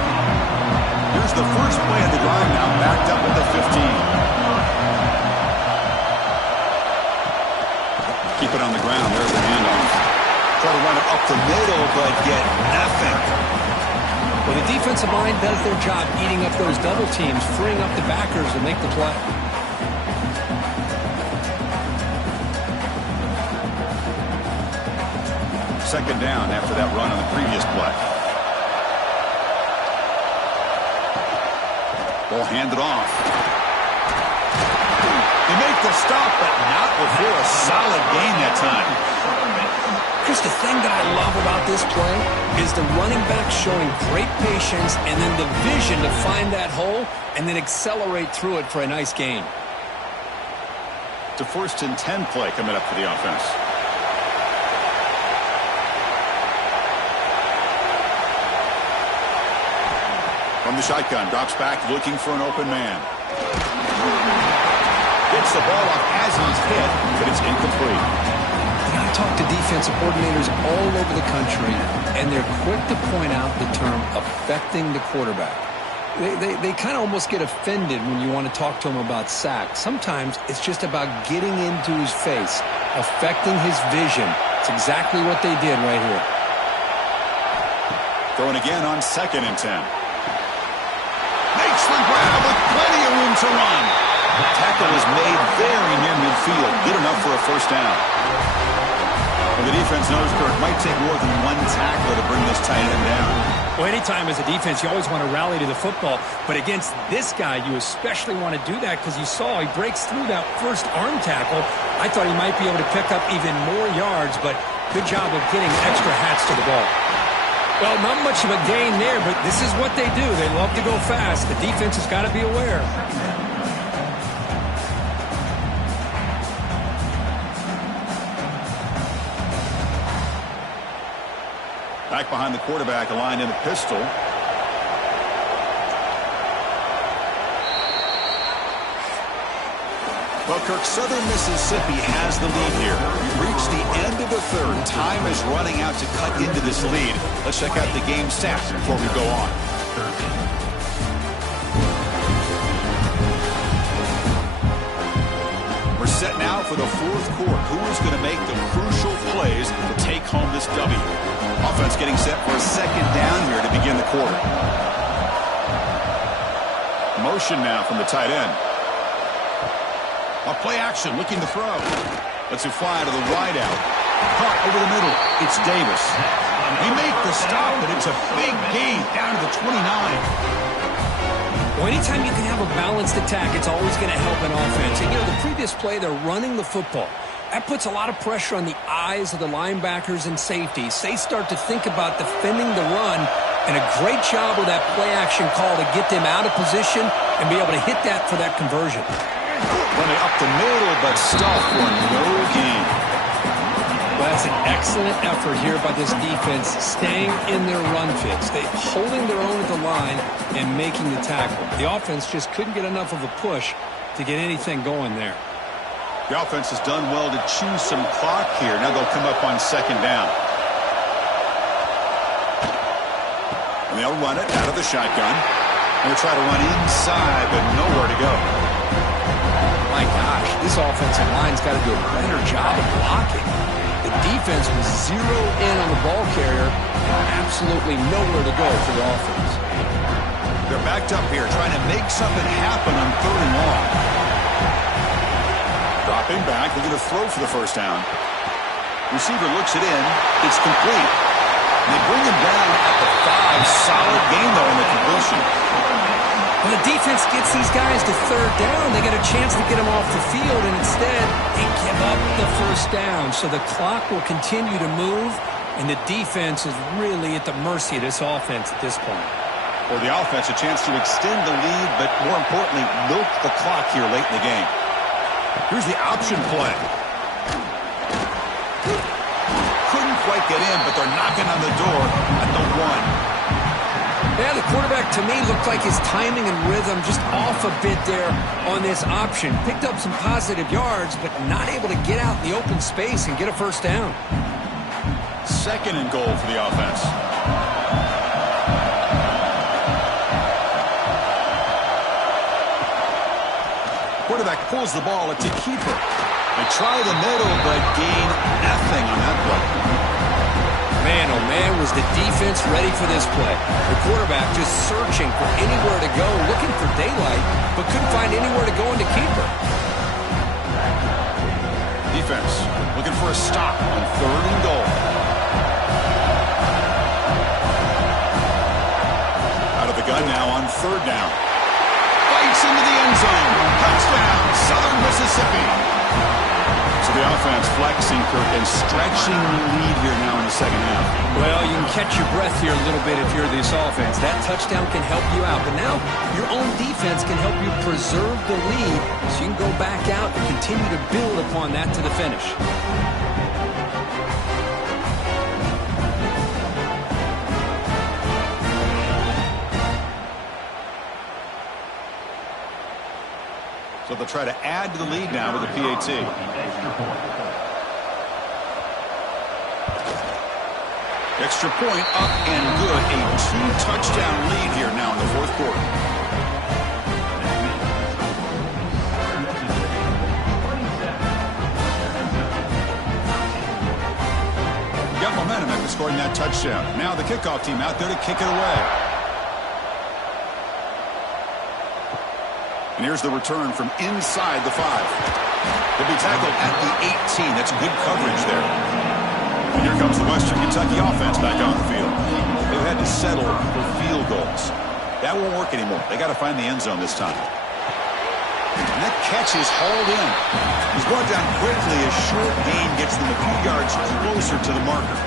Here's the first play of the drive now, backed up at the 15. Keep it on the ground. There's the handoff. Try to run it up the middle, but get nothing. Well, the defensive line does their job eating up those double teams, freeing up the backers to make the play. Second down after that run on the previous play. Ball handed off. They make the stop, but not before a solid gain that time. Chris, the thing that I love about this play is the running back showing great patience and then the vision to find that hole and then accelerate through it for a nice gain. It's a 1st and 10 play coming up for the offense. From the shotgun, drops back looking for an open man. Gets the ball off as he's hit, but it's incomplete. I talk to defensive coordinators all over the country, and they're quick to point out the term affecting the quarterback. They kind of almost get offended when you want to talk to them about sacks. Sometimes it's just about getting into his face, affecting his vision. It's exactly what they did right here. Throwing again on 2nd and 10. Makes the grab with plenty of room to run. The tackle is made very near midfield. Good enough for a 1st down. Well, the defense knows Kirk might take more than one tackle to bring this tight end down. Well, anytime as a defense, you always want to rally to the football. But against this guy, you especially want to do that because you saw he breaks through that first arm tackle. I thought he might be able to pick up even more yards, but good job of getting extra hats to the ball. Well, not much of a gain there, but this is what they do. They love to go fast. The defense has got to be aware. Back behind the quarterback, aligned in the pistol. Well, Kirk, Southern Mississippi has the lead here. We've reached the end of the 3rd. Time is running out to cut into this lead. Let's check out the game stats before we go on. We're set now for the 4th quarter. Who is going to make the crucial plays to take home this W? Offense getting set for a 2nd down here to begin the quarter. Motion now from the tight end. A play action, looking to throw. Lets it fly to the wide out. Caught over the middle. It's Davis. They make the stop, but it's a big gain down to the 29. Well, anytime you can have a balanced attack, it's always going to help an offense. And, the previous play, they're running the football. That puts a lot of pressure on the eyes of the linebackers and safeties. They start to think about defending the run, and a great job with that play action call to get them out of position and be able to hit that for that conversion. Running up the middle, but stopped for no gain. Well, that's an excellent effort here by this defense, staying in their run fits. They're holding their own at the line and making the tackle. The offense just couldn't get enough of a push to get anything going there. The offense has done well to chew some clock here. Now they'll come up on 2nd down. And they'll run it out of the shotgun. And they'll try to run inside, but nowhere to go. My gosh, this offensive line's got to do a better job of blocking. The defense was zeroed in on the ball carrier and absolutely nowhere to go for the offense. They're backed up here, trying to make something happen on 3rd and long. Dropping back, looking to throw for the 1st down. Receiver looks it in. It's complete. And they bring him down at the 5. Solid gain, though, in the completion. When the defense gets these guys to 3rd down, they get a chance to get them off the field, and instead they give up the 1st down. So the clock will continue to move, and the defense is really at the mercy of this offense at this point. For the offense, a chance to extend the lead, but more importantly, milk the clock here late in the game. Here's the option play. Couldn't quite get in, but they're knocking on the door at the 1. Yeah, the quarterback, to me, looked like his timing and rhythm just off a bit there on this option. Picked up some positive yards, but not able to get out in the open space and get a 1st down. 2nd and goal for the offense. Quarterback pulls the ball. It's a keeper. They try the middle, but gain Is the defense ready for this play? The quarterback just searching for anywhere to go, looking for daylight, but couldn't find anywhere to go into keeper. Defense looking for a stop on 3rd and goal. Out of the gun now on 3rd down. Bites into the end zone. Touchdown, Southern Mississippi. So the offense flexing, Kirk, and stretching the lead here now in the second half. Well, you can catch your breath here a little bit if you're this offense. That touchdown can help you out, but now your own defense can help you preserve the lead so you can go back out and continue to build upon that to the finish. So they'll try to add to the lead now with a PAT. Extra point up and good. A 2-touchdown lead here now in the 4th quarter. Got momentum after scoring that touchdown. Now the kickoff team out there to kick it away. And here's the return from inside the 5. He'll be tackled at the 18. That's good coverage there. And here comes the Western Kentucky offense back on the field. They've had to settle for field goals. That won't work anymore. They got to find the end zone this time. And that catch is hauled in. He's brought down quickly. A short gain gets them a few yards closer to the marker.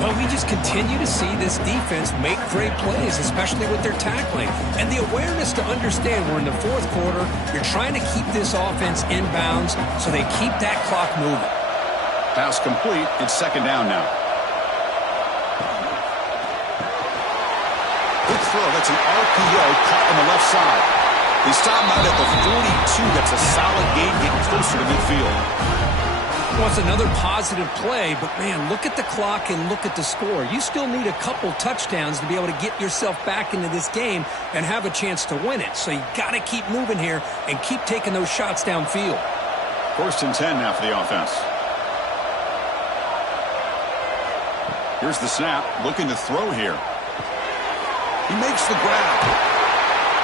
Well, we just continue to see this defense make great plays, especially with their tackling. And the awareness to understand we're in the 4th quarter, you're trying to keep this offense in bounds so they keep that clock moving. Pass complete. It's 2nd down now. Quick throw. That's an RPO caught on the left side. They stop him out at the 42. That's a solid gain getting closer to midfield. Well, it's another positive play, but, man, look at the clock and look at the score. You still need a couple touchdowns to be able to get yourself back into this game and have a chance to win it. So you got to keep moving here and keep taking those shots downfield. 1st and 10 now for the offense. Here's the snap, looking to throw here. He makes the grab.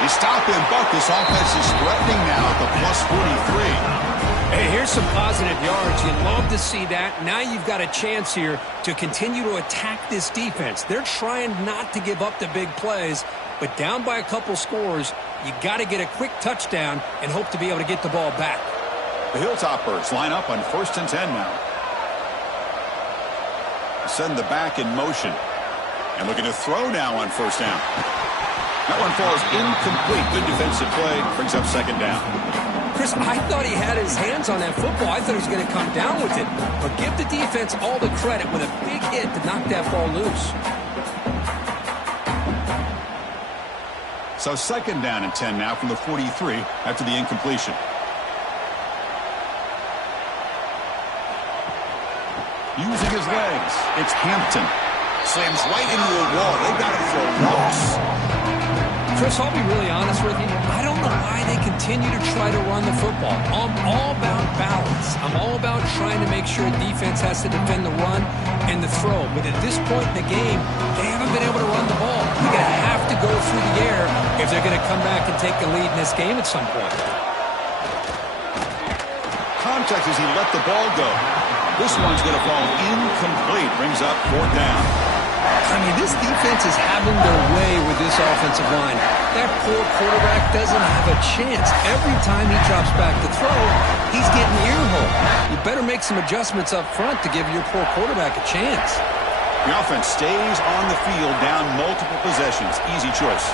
They stop him, but this offense is threatening now at the plus 43. Hey, here's some positive yards. You'd love to see that. Now you've got a chance here to continue to attack this defense. They're trying not to give up the big plays, but down by a couple scores, you got to get a quick touchdown and hope to be able to get the ball back. The HILLTPPERS line up on 1st and 10 now. Send the back in motion. And looking to throw now on 1st down. That one falls incomplete. Good defensive play. Brings up 2nd down. Chris, I thought he had his hands on that football. I thought he was going to come down with it. But give the defense all the credit with a big hit to knock that ball loose. So 2nd down and 10 now from the 43 after the incompletion. Using his legs, it's Hampton. Slams right into a wall. They've got it for a loss. Chris, I'll be really honest with you. I don't know why they continue to try to run the football. I'm all about balance. I'm all about trying to make sure defense has to defend the run and the throw. But at this point in the game, they haven't been able to run the ball. They're going to have to go through the air if they're going to come back and take the lead in this game at some point. Contact as he let the ball go. This one's going to fall incomplete. Brings up 4th down. I mean, this defense is having their way with this offensive line. That poor quarterback doesn't have a chance. Every time he drops back to throw, he's getting earhole. You better make some adjustments up front to give your poor quarterback a chance. The offense stays on the field down multiple possessions. Easy choice.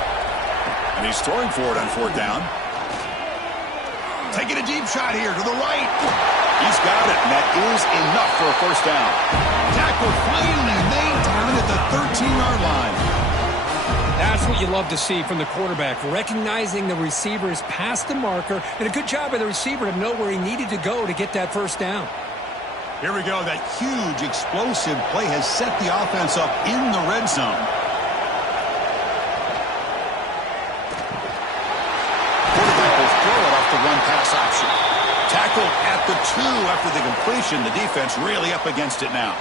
And he's throwing for it on 4th down. Taking a deep shot here to the right. He's got it, and that is enough for a 1st down. Tackle finally made down at the 13-yard line. That's what you love to see from the quarterback, recognizing the receiver is past the marker, and a good job by the receiver to know where he needed to go to get that 1st down. Here we go. That huge, explosive play has set the offense up in the red zone. Quarterback will throw it off the run-pass option. Tackled at the 2 after the completion. The defense really up against it now.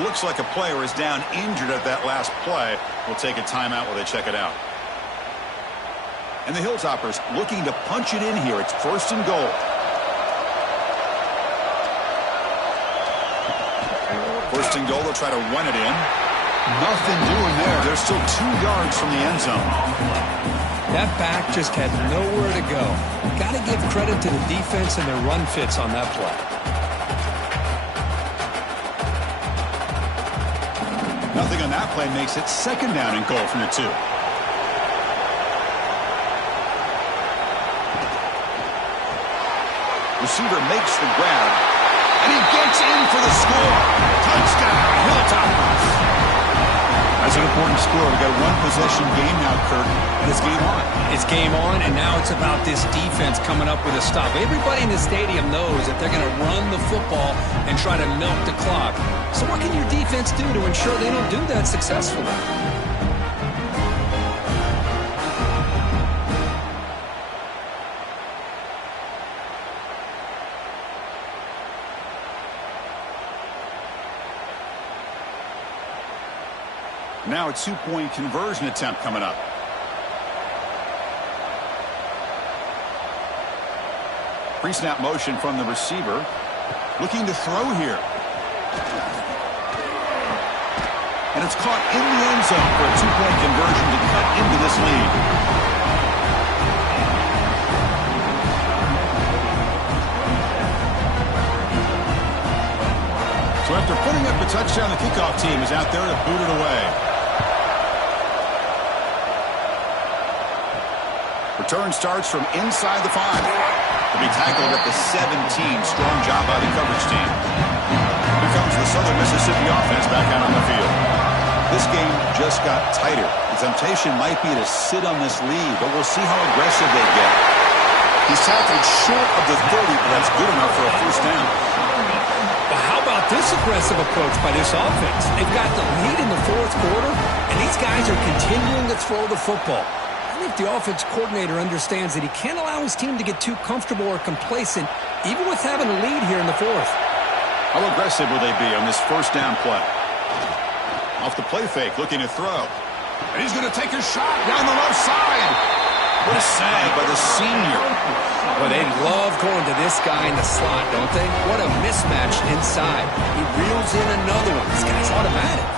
Looks like a player is down injured at that last play. We'll take a timeout while they check it out. And the Hilltoppers looking to punch it in here. It's 1st and goal. 1st and goal, they'll try to run it in. Nothing doing there. They're still 2 yards from the end zone. That back just had nowhere to go. Got to give credit to the defense and their run fits on that play. Nothing on that play makes it 2nd down and goal from the 2. Receiver makes the grab, and he gets in for the score. Touchdown, Hilltoppers. That's an important score. We've got a 1-possession game now, Kurt, and it's game on. It's game on, and now it's about this defense coming up with a stop. Everybody in the stadium knows that they're going to run the football and try to milk the clock. So what can your defense do to ensure they don't do that successfully? Now a 2-point conversion attempt coming up. Pre-snap motion from the receiver. Looking to throw here. And it's caught in the end zone for a 2-point conversion to cut into this lead. So after putting up a touchdown, the kickoff team is out there to boot it away. Return starts from inside the 5. To be tackled at the 17. Strong job by the coverage team. Here comes the Southern Mississippi offense back out on the field. This game just got tighter. The temptation might be to sit on this lead, but we'll see how aggressive they get. He's tackled short of the 30, but that's good enough for a 1st down. But how about this aggressive approach by this offense? They've got the lead in the 4th quarter, and these guys are continuing to throw the football. I think the offense coordinator understands that he can't allow his team to get too comfortable or complacent, even with having a lead here in the 4th. How aggressive will they be on this 1st down play? Off the play fake, looking to throw. And he's going to take a shot down the left side. What a save by the senior. Well, they love going to this guy in the slot, don't they? What a mismatch inside. He reels in another one. This guy's automatic.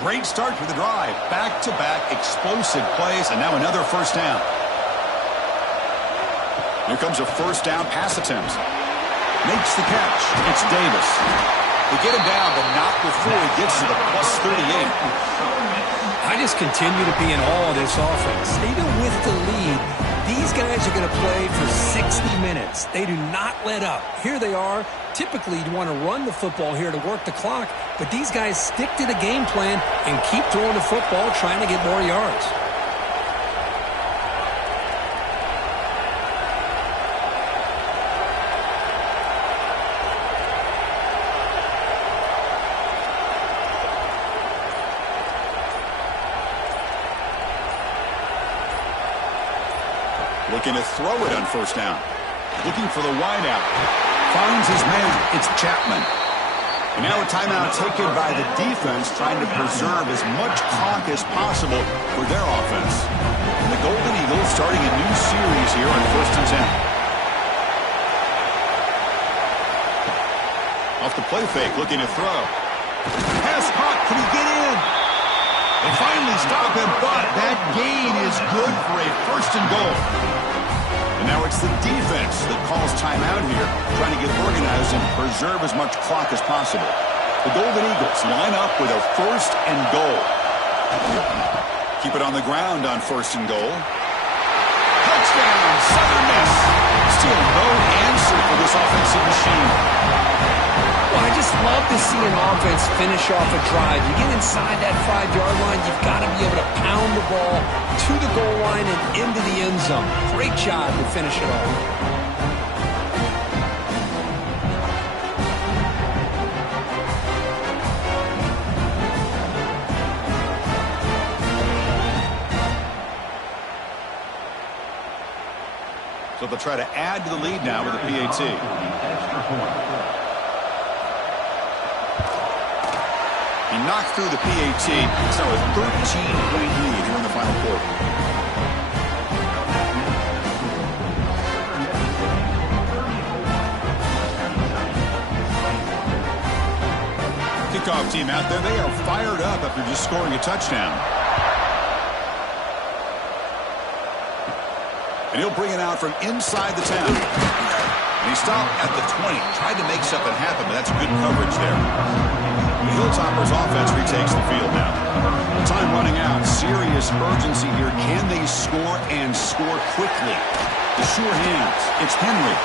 Great start to the drive. Back-to-back explosive plays, and now another 1st down. Here comes a 1st down pass attempt. Makes the catch. It's Davis. They get him down, but not before he gets to the +38. I just continue to be in awe of this offense. Even with the lead, these guys are going to play for 60 minutes. They do not let up. Here they are. Typically, you want to run the football here to work the clock, but these guys stick to the game plan and keep throwing the football, trying to get more yards. Looking to throw it on 1st down. Looking for the wideout. Finds his man. It's Chapman. And now a timeout taken by the defense, trying to preserve as much clock as possible for their offense. And the Golden Eagles starting a new series here on 1st and 10. Off the play fake, looking to throw. Pass caught. Can he get in? They finally stop him, but that gain is good for a 1st and goal. And now it's the defense that calls timeout here, trying to get organized and preserve as much clock as possible. The Golden Eagles line up with a 1st and goal. Keep it on the ground on 1st and goal. Touchdown, Southern Miss. Still no answer for this offensive machine. Well, I just love to see an offense finish off a drive. You get inside that 5-yard line, you've got to be able to pound the ball to the goal line and into the end zone. Great job to finish it off. So the They'll try to add to the lead now with a PAT. He knocked through the PAT. It's now a 13-point lead here in the final quarter. Kickoff team out there. They are fired up after just scoring a touchdown. And he'll bring it out from inside the 10. And he stopped at the 20. Tried to make something happen, but that's good coverage there. The HILLTPPERS offense retakes the field now. Time running out. Serious urgency here. Can they score and score quickly? The sure hands. It's Henry.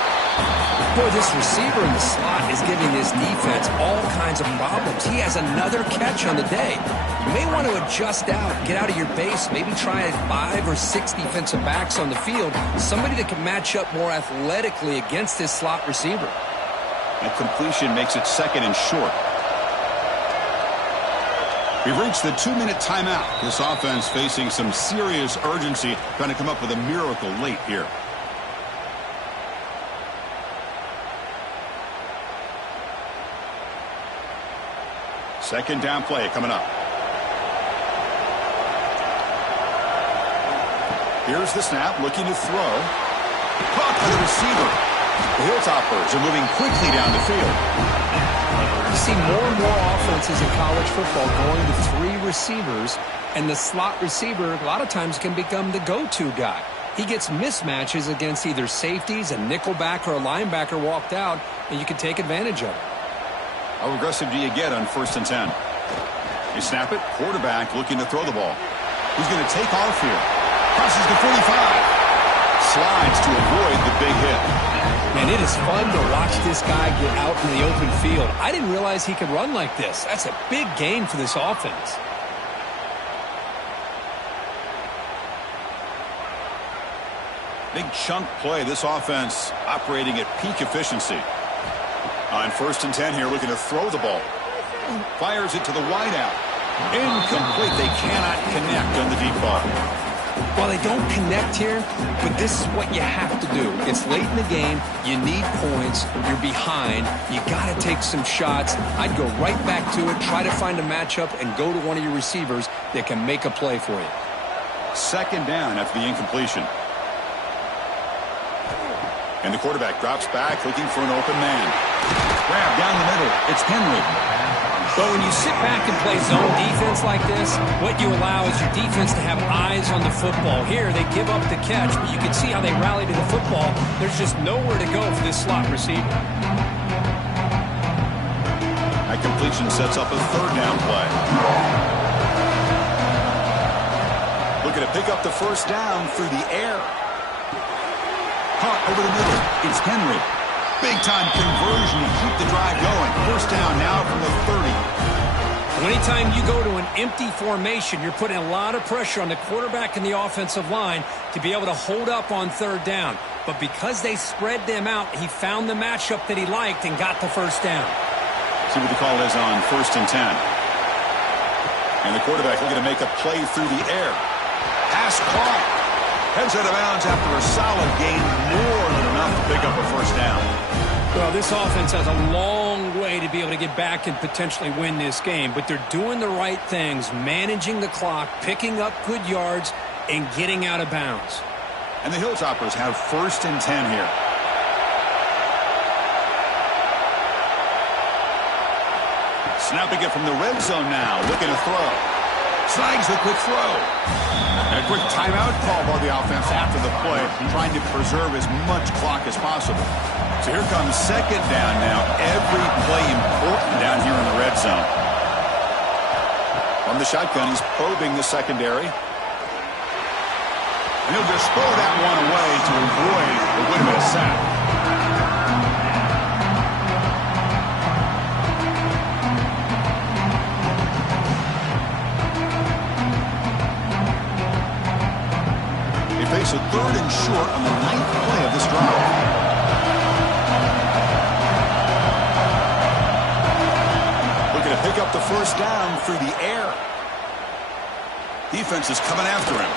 Boy, this receiver in the slot is giving this defense all kinds of problems. He has another catch on the day. You may want to adjust out, get out of your base, maybe try 5 or 6 defensive backs on the field, somebody that can match up more athletically against this slot receiver. That completion makes it second and short. We've reached the 2-minute timeout. This offense facing some serious urgency, trying to come up with a miracle late here. Second down play coming up. Here's the snap, looking to throw. Caught by the receiver. The HILLTPPERS are moving quickly down the field. You see more and more offenses in college football going to 3 receivers, and the slot receiver a lot of times can become the go-to guy. He gets mismatches against either safeties, a nickelback, or a linebacker walked out, and you can take advantage of it. How aggressive do you get on 1st and 10? You snap it. Quarterback looking to throw the ball. Who's going to take off here? Crosses the 45. Slides to avoid the big hit. Man, it is fun to watch this guy get out in the open field. I didn't realize he could run like this. That's a big gain for this offense. Big chunk play. This offense operating at peak efficiency. On 1st and 10 here, looking to throw the ball. Fires it to the wideout. Incomplete. They cannot connect on the deep ball. Well, they don't connect here, but this is what you have to do. It's late in the game. You need points. You're behind. You got to take some shots. I'd go right back to it, try to find a matchup, and go to one of your receivers that can make a play for you. Second down after the incompletion. And the quarterback drops back, looking for an open man. Grab down the middle. It's Henry. But when you sit back and play zone defense like this, what you allow is your defense to have eyes on the football. Here, they give up the catch, but you can see how they rally to the football. There's just nowhere to go for this slot receiver. That completion sets up a 3rd down play. Looking to pick up the 1st down through the air. Caught over the middle. It's Henry. Big-time conversion to keep the drive going. 1st down now from the 30. Anytime you go to an empty formation, you're putting a lot of pressure on the quarterback and the offensive line to be able to hold up on 3rd down. But because they spread them out, he found the matchup that he liked and got the 1st down. See what the call is on 1st and 10. And the quarterback looking to make a play through the air. Pass caught. Heads out of bounds after a solid gain, more than enough to pick up a 1st down. Well, this offense has a long way to be able to get back and potentially win this game, but they're doing the right things, managing the clock, picking up good yards, and getting out of bounds. And the HILLTPPERS have 1st and 10 here. Snapping it from the red zone now, looking to throw. Snags the quick throw. And a quick timeout call by the offense after the play, trying to preserve as much clock as possible. So here comes 2nd down now. Every play important down here in the red zone. From the shotgun, he's probing the secondary. And he'll just throw that one away to avoid the win of a sack. Face a 3rd and short on the 9th play of this drive. Looking to pick up the 1st down through the air. Defense is coming after him.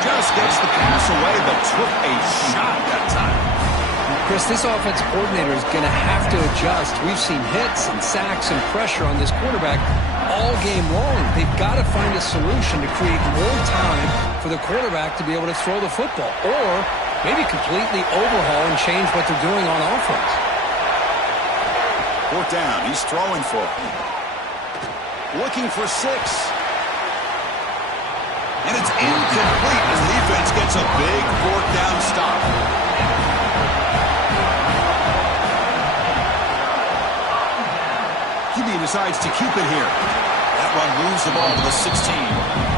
Just gets the pass away, but took a shot that time. Chris, this offensive coordinator is going to have to adjust. We've seen hits and sacks and pressure on this quarterback all game long. They've got to find a solution to create more time for the quarterback to be able to throw the football, or maybe completely overhaul and change what they're doing on offense. Fourth down, he's throwing for it. Looking for 6. And it's incomplete as the defense gets a big fourth down stop. QB decides to keep it here. That run moves the ball to the 16.